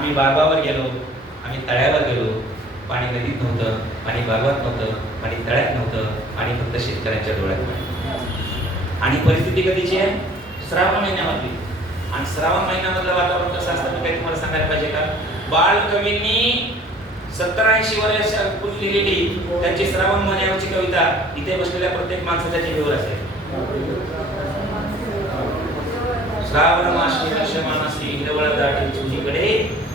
आम्ही बागावर गेलो आम्ही तळ्यावर गेलो. पाणी नदीत नव्हतं पाणी बागात नव्हतं पाणी तळ्यात नव्हतं पाणी फक्त शेतकऱ्यांच्या डोळ्यात पाणी. आणि परिस्थिती कधीची आहे? श्रावण महिन्यामधली. आणि श्रावण महिन्यामधलं वातावरण कसं असतं काही तुम्हाला सांगायला पाहिजे का? बालकवींनी सत्तर ऐंशी वर्ष लिहिलेली त्यांची श्रावण महिन्यावरची कविता इथे बसलेल्या प्रत्येक माणसाच्या जीवेवर असेल श्रावण मासी मानसी हिरवळ दाटी चुनीकडे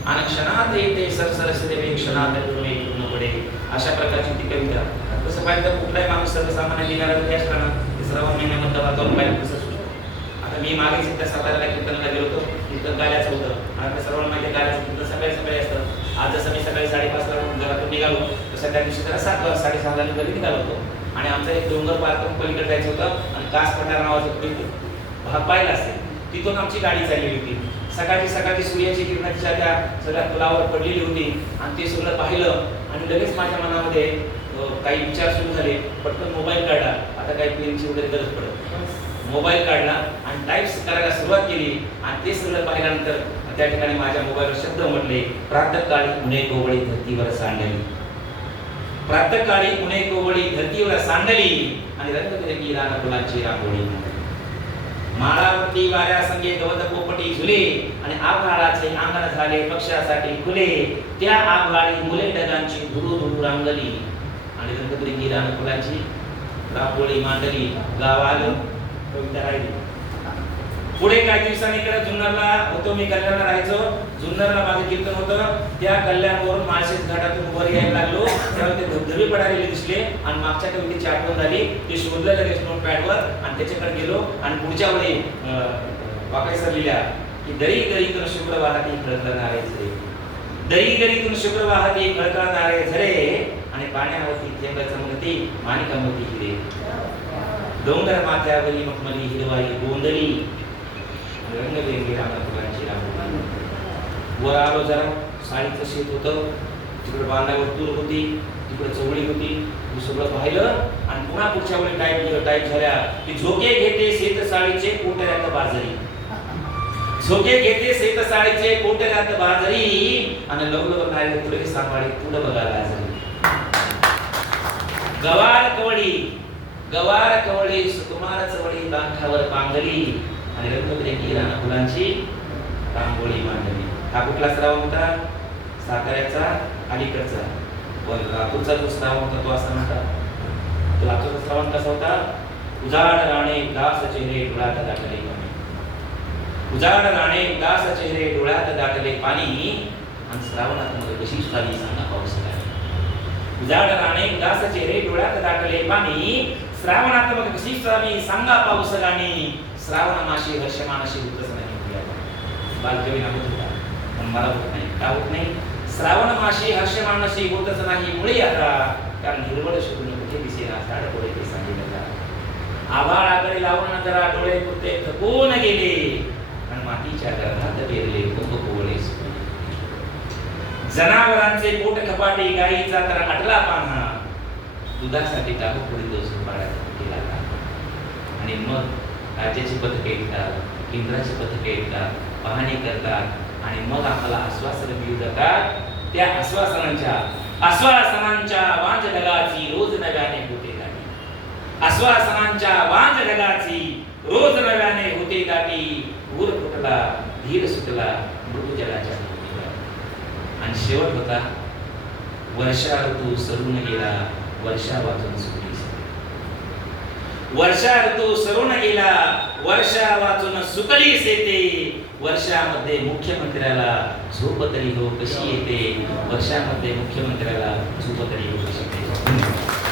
आणि क्षणात येते सरसर सेवे क्षणात तुमे पडे अशा प्रकारची ती कविता. तसं पाहिलं तर कुठलाही माणूस सर्वसामान्य लिहिणारा जरी असला तिसरा महिन्यामध्ये श्रावण महिन्यामधलं वातावरण पाहिलं तसं सुचतो आता मी मागे त्या साताऱ्याला कीर्तनाला गेलो होतो कीर्तन गाल्याचं होतं. आता सर्वांना माहिती गाल्याचं कीर्तन सकाळी सकाळी असतं. आज जसं मी सकाळी साडेपाचला घरातून निघालो तसं त्या दिवशी जरा सात साडेसहाला घरी निघालो होतो. आणि आमचा एक डोंगर पार करून पलीकडे जायचं होतं आणि कास पठार नावाचं कुठे भाग पाहिला असेल तिथून आमची गाडी चालली होती. सकाळची सकाळची सूर्याची किरणाच्या त्या सगळ्या पुलावर पडलेली होती. आणि ते सगळं पाहिलं आणि लगेच माझ्या मनामध्ये काही विचार सुरू झाले. पटकन मोबाईल काढला. आता काही पेनची वगैरे गरज पडत मोबाईल काढला आणि टाईप्स करायला सुरुवात केली. आणि ते सगळं पाहिल्यानंतर त्या ठिकाणी माझ्या मोबाईलवर शब्द म्हटले प्रातःकाळी पुणे कोवळी धरतीवर सांडली. प्रातःकाळी पुणे कोवळी धरतीवर सांडली. आणि रंगबिरंगी रान फुलांची रांगोळी. माळावरती वाऱ्या संगे गवत पोपटी झुले आणि आभाळाचे अंगण झाले पक्षासाठी खुले. त्या आभाळी मुले ढगांची धुरू धुरू रांगली. आणि रंगबिरंगी गिरान फुलांची रापोळी मांडली. गावाला कविता राहिली. पुढे काही दिवसांनी इकडे जुन्नरला होतो मी कल्याणला राहायचो. जुन्नरला माझं कीर्तन होतं. त्या कल्याणवरून माळशेज घाटात वर यायला लागलो तेव्हा ते धबधबे पडालेले दिसले आणि मागच्या कवितेची आठवण झाली. ते शोधलं लगेच नोट पॅडवर आणि त्याच्याकडे गेलो आणि पुढच्या वेळी वाकडे सर लिहिल्या की दरी दरीतून शुक्र एक खळखळणारे झरे. दरी दरीतून शुक्र एक खळखळणारे झरे आणि पाण्यावरती थेंब चमकती माणिकामती हिरे. डोंगर माथ्यावरी मखमली हिरवाई गोंधळी रंगबेरंगी रामफुलांची रांगोळी. वर आलो जरा साडीचं शेत होतं. तिकडे बांधावर तूर होती. तिकडे चवळी होती मी सगळं पाहिलं आणि पुन्हा पुढच्या वेळी टाईप टाईप झाल्या की झोके घेते शेत साडीचे कोटऱ्यात बाजरी. झोके घेते शेत साडीचे कोटऱ्यात बाजरी. आणि लवकर नाही पुढे सांभाळी पुढे बघायला झाली गवार कवळी गवार कवळी सुकुमार चवळी बांधावर पांगली आणि रंगबिरंगी राणा फुलांची रांगोळी मांडली हा कुठला सराव होता? साताऱ्याचा अलीकडचा. पण लातूरचा जो श्रावण होता तो असा म्हणता तो लातूरचा श्रावण कसा होता? उजाड राणे दास चेहरे डोळ्यात दाटले पाणी. उजाड राणे दास चेहरे डोळ्यात दाटले पाणी. आणि श्रावणात मग कशी झाली सांगा पाऊस काय उजाड राणे दास चेहरे डोळ्यात दाटले पाणी. श्रावणात मग कशी झाली सांगा पाऊस गाणी श्रावण माशी हर्षमानाशी होतच नाही. बालकवी होत होता पण मला होत नाही. का होत नाही? श्रावण माशी हर्षमानाशी होतच नाही मुळे आता कारण हिरवळ शोधून कुठे दिसेना झाड पुढे ते सांगितलं का आभाळाकडे लावून जरा डोळे पुरते थकून गेले. आणि मातीच्या गर्भात पेरले कोंब कोवळे जनावरांचे पोट कपाटी गाईचा तर अटला पाना दुधासाठी टाकू पुढे दोष केला आणि मग राज्याची पथके येतात केंद्राची पथके येतात पाहणी करतात आणि मग आम्हाला आश्वासन मिळू जातात त्या आश्वासनांच्या आश्वासनांच्या वांज ढगाची रोज नव्याने होते दाटी आश्वासनांच्या वांज ढगाची रोज नव्याने होते दाटी ऊर फुटला धीर सुटला मृदुजलाच्या भूमीवर. आणि शेवट होता वर्षा ऋतू सरून गेला वर्षा वाचून सुटली वर्षा ऋतू सरून गेला वर्षा वाचून सुकली येते वर्षामध्ये मुख्यमंत्र्याला झोप तरी हो कशी येते? वर्षामध्ये मुख्यमंत्र्याला झोप तरी हो कशी येते?